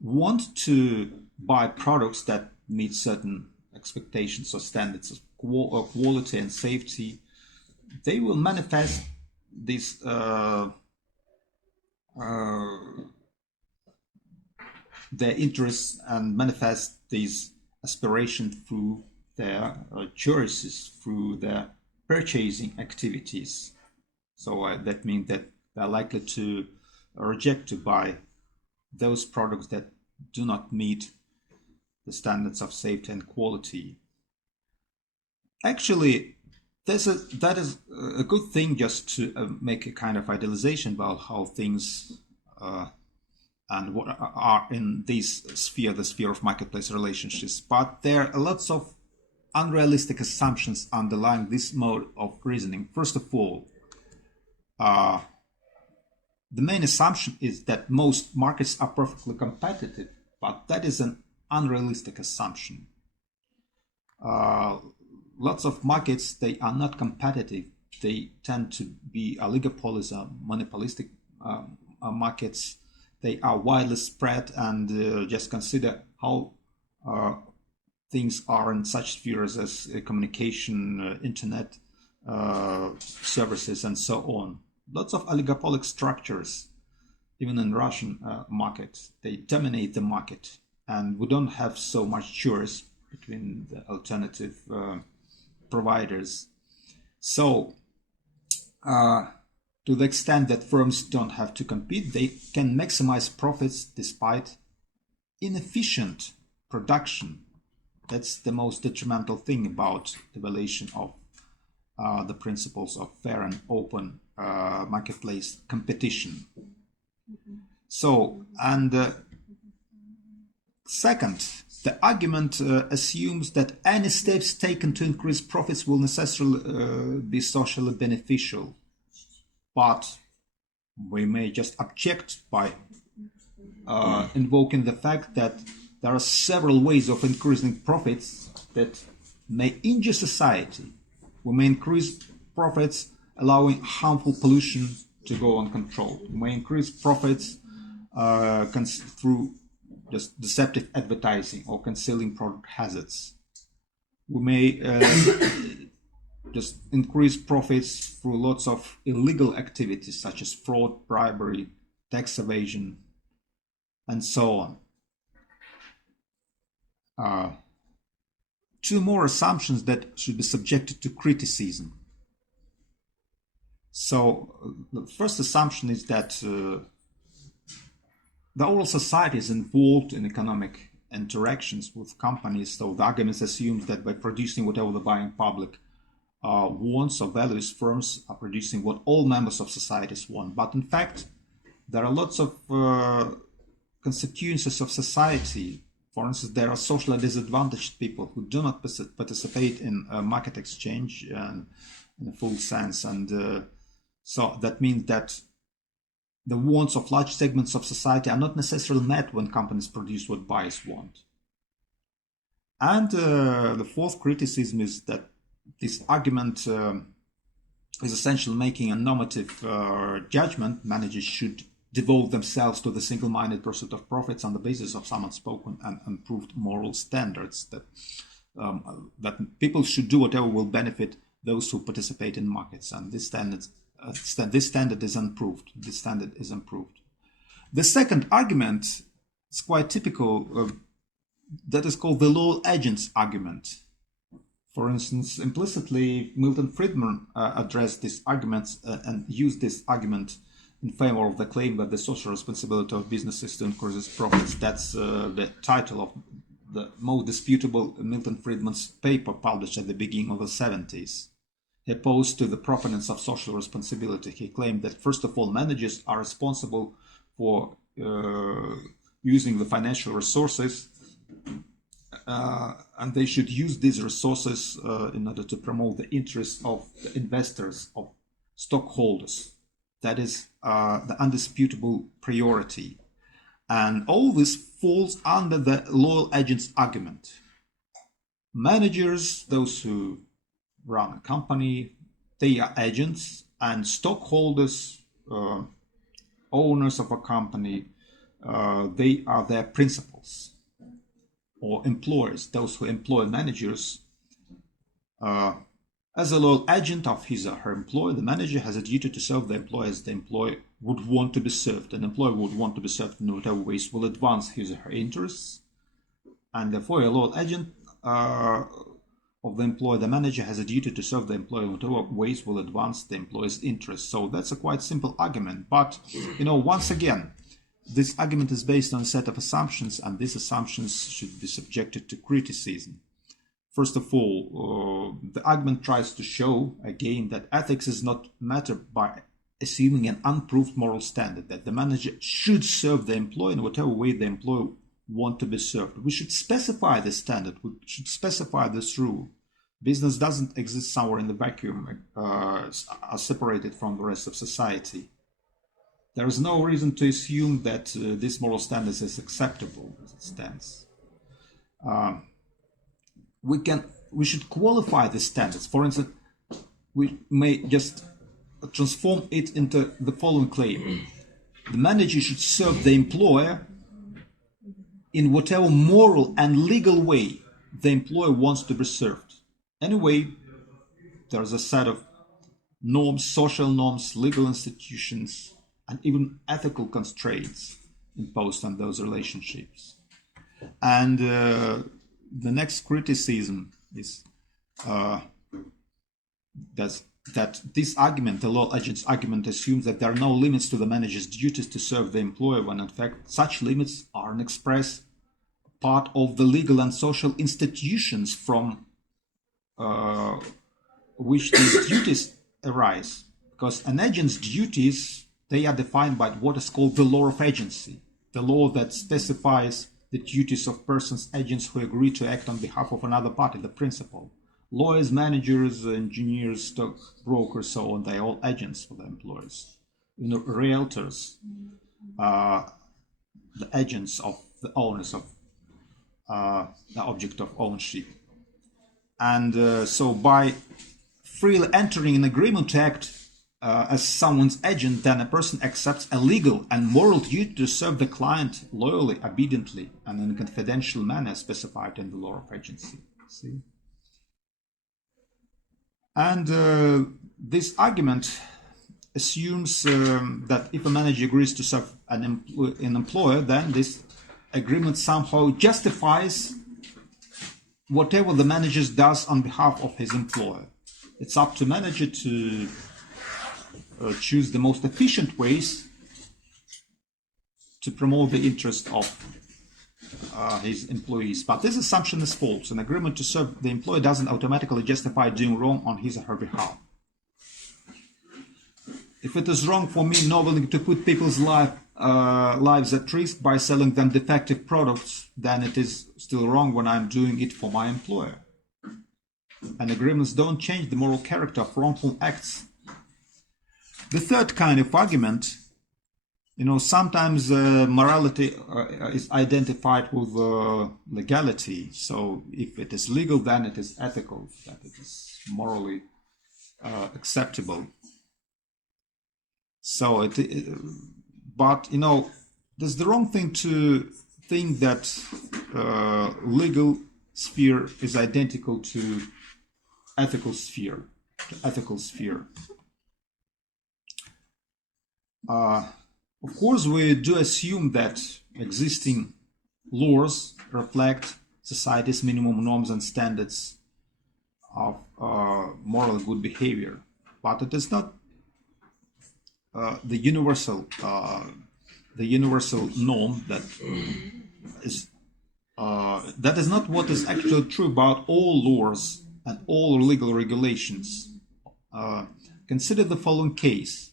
want to buy products that meet certain expectations or standards of quality and safety, they will manifest this their interests and manifest these aspirations through their choices, through their purchasing activities. So that means that they're likely to reject to buy those products that do not meet the standards of safety and quality. Actually, that is a good thing, just to make a kind of idealization about how things and what are in this sphere, the sphere of marketplace relationships. But there are lots of unrealistic assumptions underlying this mode of reasoning. First of all, the main assumption is that most markets are perfectly competitive, but that is an unrealistic assumption. Lots of markets, they are not competitive. They tend to be oligopolies, monopolistic markets. They are widely spread, and just consider how things are in such spheres as communication, internet services, and so on. Lots of oligopolic structures, even in Russian market, they dominate the market, and we don't have so much choice between the alternative providers. So, to the extent that firms don't have to compete, they can maximize profits despite inefficient production. That's the most detrimental thing about the violation of the principles of fair and open marketplace competition. So, and second, the argument assumes that any steps taken to increase profits will necessarily be socially beneficial. But we may just object by invoking the fact that there are several ways of increasing profits that may injure society. We may increase profits allowing harmful pollution to go uncontrolled. We may increase profits through just deceptive advertising or concealing product hazards. We may just increase profits through lots of illegal activities such as fraud, bribery, tax evasion, and so on. Two more assumptions that should be subjected to criticism. So the first assumption is that the whole society is involved in economic interactions with companies. So the argument assumes that by producing whatever the buying public wants or values, firms are producing what all members of societies want. But in fact, there are lots of constituencies of society. For instance, there are socially disadvantaged people who do not participate in market exchange in a full sense. And so that means that the wants of large segments of society are not necessarily met when companies produce what buyers want. And the fourth criticism is that this argument is essentially making a normative judgment. Managers should devote themselves to the single-minded pursuit of profits on the basis of some unspoken and unproved moral standards, that people should do whatever will benefit those who participate in markets. And these standards this standard is unproved. This standard is unproved. The second argument is quite typical. That is called the loyal agents argument. For instance, implicitly, Milton Friedman addressed this argument and used this argument in favor of the claim that the social responsibility of businesses to increase profits. That's the title of the most disputable Milton Friedman's paper published at the beginning of the 70s. He opposed to the proponents of social responsibility. He claimed that, first of all, managers are responsible for using the financial resources, and they should use these resources in order to promote the interests of the investors, of stockholders. That is the undisputable priority. And all this falls under the loyal agents argument. Managers, those who run a company, they are agents, and stockholders, owners of a company, they are their principals, or employers, those who employ managers. As a loyal agent of his or her employer, the manager has a duty to serve the employer as the employer would want to be served. An employer would want to be served in whatever ways will advance his or her interests. And therefore, a loyal agent of the employer, the manager has a duty to serve the employer in whatever ways will advance the employer's interests. So that's a quite simple argument. But, once again, this argument is based on a set of assumptions, and these assumptions should be subjected to criticism. First of all, the argument tries to show, again, that ethics is not mattered by assuming an unproved moral standard, that the manager should serve the employee in whatever way the employee want to be served. We should specify the standard. We should specify this rule. Business doesn't exist somewhere in the vacuum, are separated from the rest of society. There is no reason to assume that this moral standard is acceptable as it stands. We should qualify the standards. For instance, we may just transform it into the following claim. The manager should serve the employer in whatever moral and legal way the employer wants to be served. Anyway, there's a set of norms, social norms, legal institutions, and even ethical constraints imposed on those relationships. And the next criticism is that this argument, the law agent's argument, assumes that there are no limits to the manager's duties to serve the employer, when in fact such limits are an express part of the legal and social institutions from which these duties arise. Because an agent's duties, they are defined by what is called the law of agency, the law that specifies the duties of persons, agents who agree to act on behalf of another party, the principal. Lawyers, managers, engineers, stock brokers, so on, they're all agents for the employers. Realtors, the agents of the owners of the object of ownership. And so by freely entering an agreement to act as someone's agent, then a person accepts a legal and moral duty to serve the client loyally, obediently, and in a confidential manner specified in the law of agency. See? And this argument assumes that if a manager agrees to serve an employer, then this agreement somehow justifies whatever the manager does on behalf of his employer. It's up to manager to choose the most efficient ways to promote the interest of his employees. But this assumption is false. An agreement to serve the employee doesn't automatically justify doing wrong on his or her behalf. If it is wrong for me not willing to put people's lives at risk by selling them defective products, then it is still wrong when I'm doing it for my employer. And agreements don't change the moral character of wrongful acts. The third kind of argument, sometimes morality is identified with legality. So if it is legal, then it is ethical, that it is morally acceptable. So, but there's the wrong thing to think that legal sphere is identical to ethical sphere. Of course, we do assume that existing laws reflect society's minimum norms and standards of moral good behavior, but it is not the universal norm that is not what is actually true about all laws and all legal regulations. Consider the following case.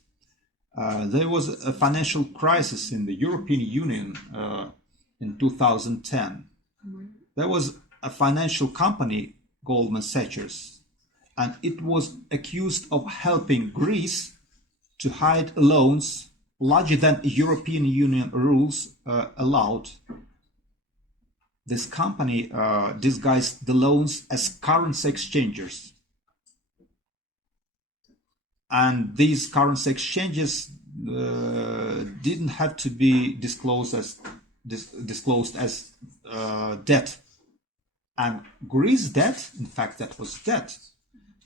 There was a financial crisis in the European Union in 2010. There was a financial company, Goldman Sachs, and it was accused of helping Greece to hide loans larger than European Union rules allowed. This company disguised the loans as currency exchangers. And these currency exchanges didn't have to be disclosed as debt. And Greece's debt, in fact, that was debt,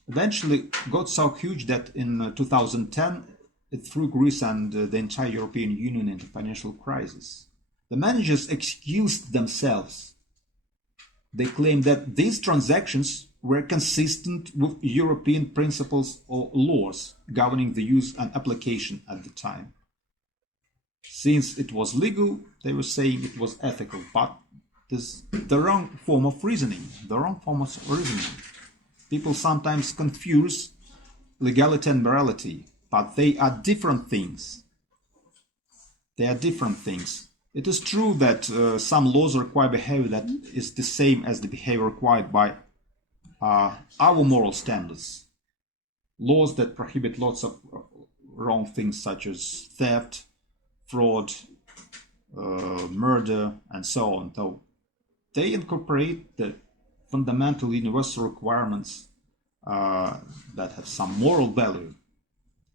eventually got so huge that in 2010 it threw Greece and the entire European Union into financial crisis. The managers excused themselves. They claimed that these transactions were consistent with European principles or laws governing the use and application at the time. Since it was legal, they were saying it was ethical, but this is the wrong form of reasoning. People sometimes confuse legality and morality, but they are different things. It is true that some laws require behavior that is the same as the behavior required by our moral standards. Laws that prohibit lots of wrong things such as theft, fraud, murder, and so on. Though they incorporate the fundamental universal requirements that have some moral value.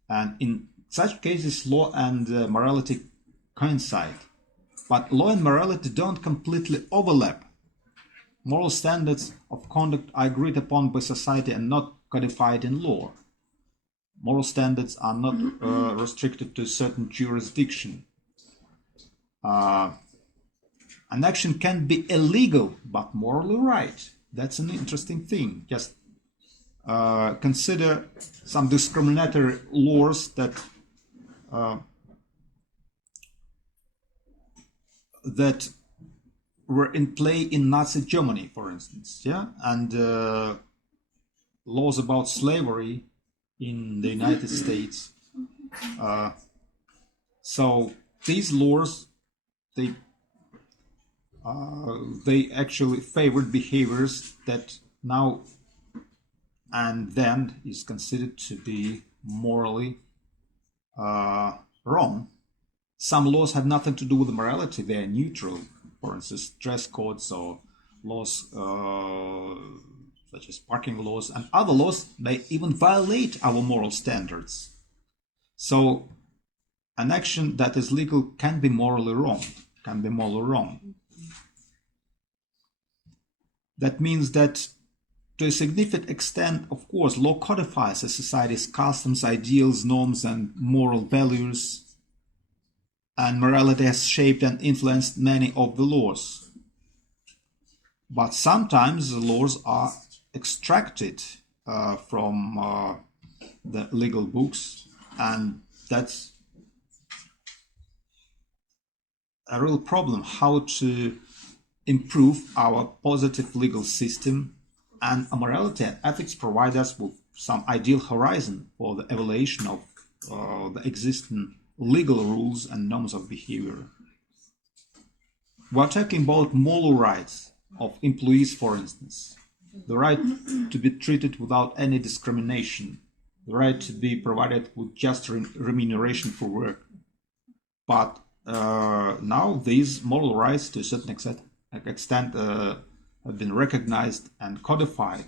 And in such cases, law and morality coincide. But law and morality don't completely overlap. Moral standards of conduct are agreed upon by society and not codified in law. Moral standards are not restricted to a certain jurisdiction. An action can be illegal but morally right. That's an interesting thing. Just consider some discriminatory laws that were in play in Nazi Germany, for instance, and laws about slavery in the United States. So these laws, they actually favored behaviors that now and then is considered to be morally wrong. Some laws have nothing to do with morality; they are neutral. For instance, dress codes or laws such as parking laws and other laws may even violate our moral standards. So an action that is legal can be morally wrong. That means that to a significant extent, of course, law codifies a society's customs, ideals, norms, and moral values. And morality has shaped and influenced many of the laws. But sometimes the laws are extracted from the legal books, and that's a real problem, how to improve our positive legal system. And morality and ethics provide us with some ideal horizon for the evaluation of the existing legal rules and norms of behavior. We're talking about moral rights of employees, for instance. The right to be treated without any discrimination. The right to be provided with just remuneration for work. But now these moral rights, to a certain extent, have been recognized and codified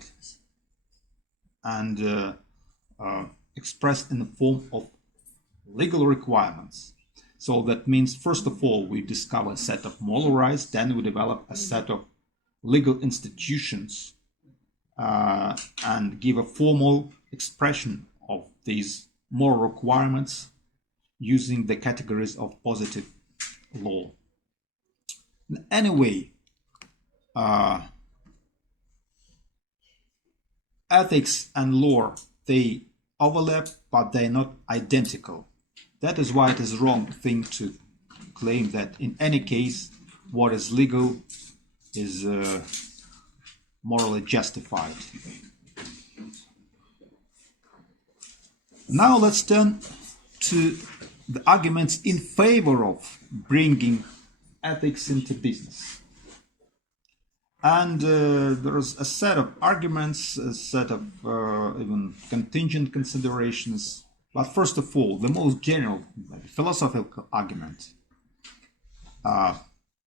and expressed in the form of legal requirements. So that means, first of all, we discover a set of moral rights, then we develop a set of legal institutions and give a formal expression of these moral requirements using the categories of positive law. Anyway, ethics and law, they overlap, but they're not identical. That is why it is wrong thing to claim that in any case what is legal is morally justified. Now let's turn to the arguments in favor of bringing ethics into business. And there is a set of arguments, a set of even contingent considerations. But first of all, the most general philosophical argument.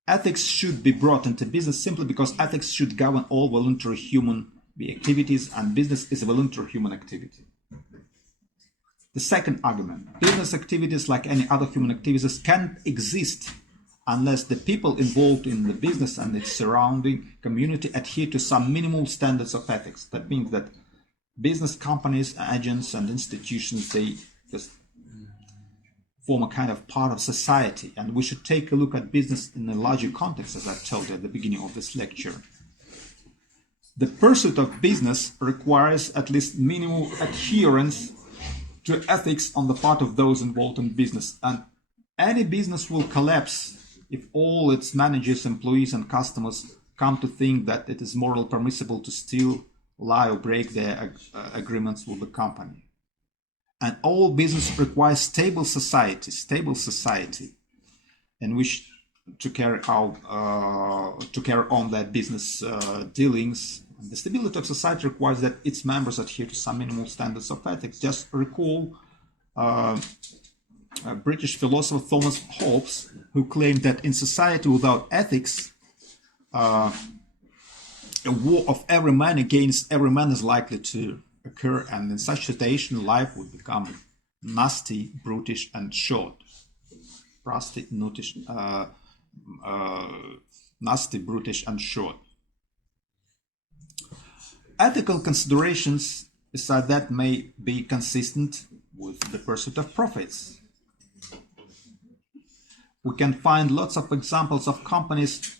Ethics should be brought into business simply because ethics should govern all voluntary human activities, and business is a voluntary human activity. The second argument, business activities like any other human activities can't exist unless the people involved in the business and its surrounding community adhere to some minimal standards of ethics. That means that business companies, agents and institutions, they just form a kind of part of society, and we should take a look at business in a larger context, as I told you at the beginning of this lecture. The pursuit of business requires at least minimal adherence to ethics on the part of those involved in business, and any business will collapse if all its managers, employees and customers come to think that it is morally permissible to steal, lie or break their agreements with the company. And all business requires stable society in which to carry on their business dealings. And the stability of society requires that its members adhere to some minimal standards of ethics. Just recall British philosopher Thomas Hobbes, who claimed that in society without ethics, a war of every man against every man is likely to occur, and in such situation life would become nasty, brutish and short. Nasty, brutish and short. Ethical considerations beside that may be consistent with the pursuit of profits. We can find lots of examples of companies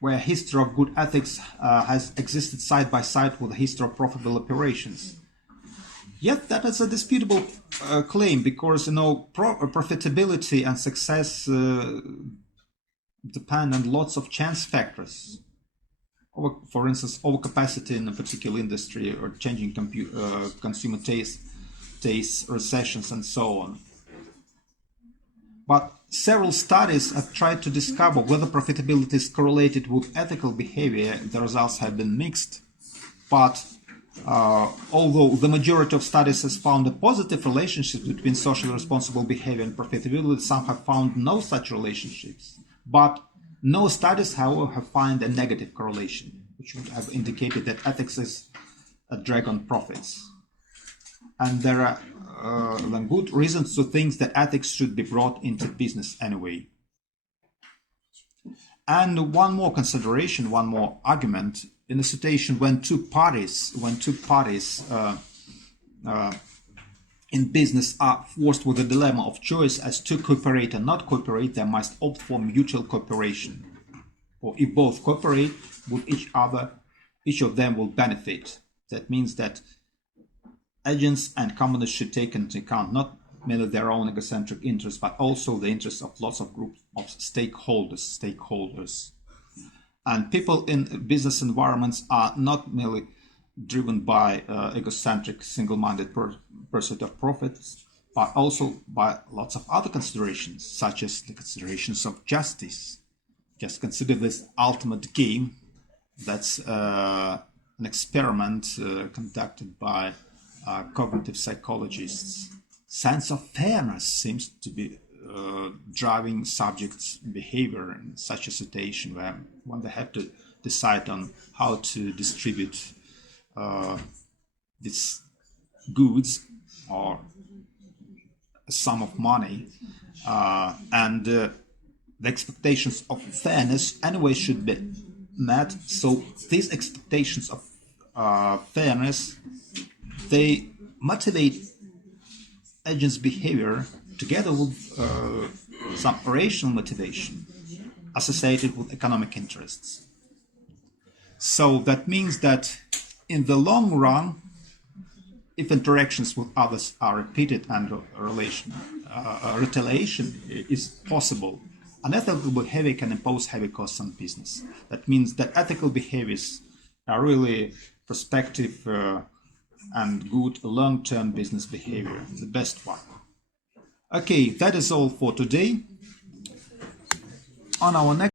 where a history of good ethics has existed side by side with a history of profitable operations. Yet that is a disputable claim, because profitability and success depend on lots of chance factors. For instance, overcapacity in a particular industry, or changing consumer tastes, recessions, and so on. But several studies have tried to discover whether profitability is correlated with ethical behavior. The results have been mixed. But although the majority of studies has found a positive relationship between socially responsible behavior and profitability, some have found no such relationships. But no studies, however, have found a negative correlation, which would have indicated that ethics is a drag on profits. And there are good reasons to think that ethics should be brought into business anyway. And one more consideration, one more argument: in a situation when two parties in business are forced with a dilemma of choice as to cooperate or not cooperate, they must opt for mutual cooperation. Or if both cooperate with each other, each of them will benefit. That means that agents and companies should take into account not merely their own egocentric interests, but also the interests of lots of groups of stakeholders. And people in business environments are not merely driven by egocentric, single-minded pursuit of profits, but also by lots of other considerations, such as the considerations of justice. Just consider this ultimate game. That's an experiment conducted by cognitive psychologists. Sense of fairness seems to be driving subjects' behavior in such a situation when they have to decide on how to distribute these goods or a sum of money, and the expectations of fairness anyway should be met. So these expectations of fairness, they motivate agents' behavior together with some rational motivation associated with economic interests. So that means that in the long run, if interactions with others are repeated and retaliation is possible, unethical behavior can impose heavy costs on business. That means that ethical behaviors are really prospective and good long-term business behavior, the best one. Okay, that is all for today. On our next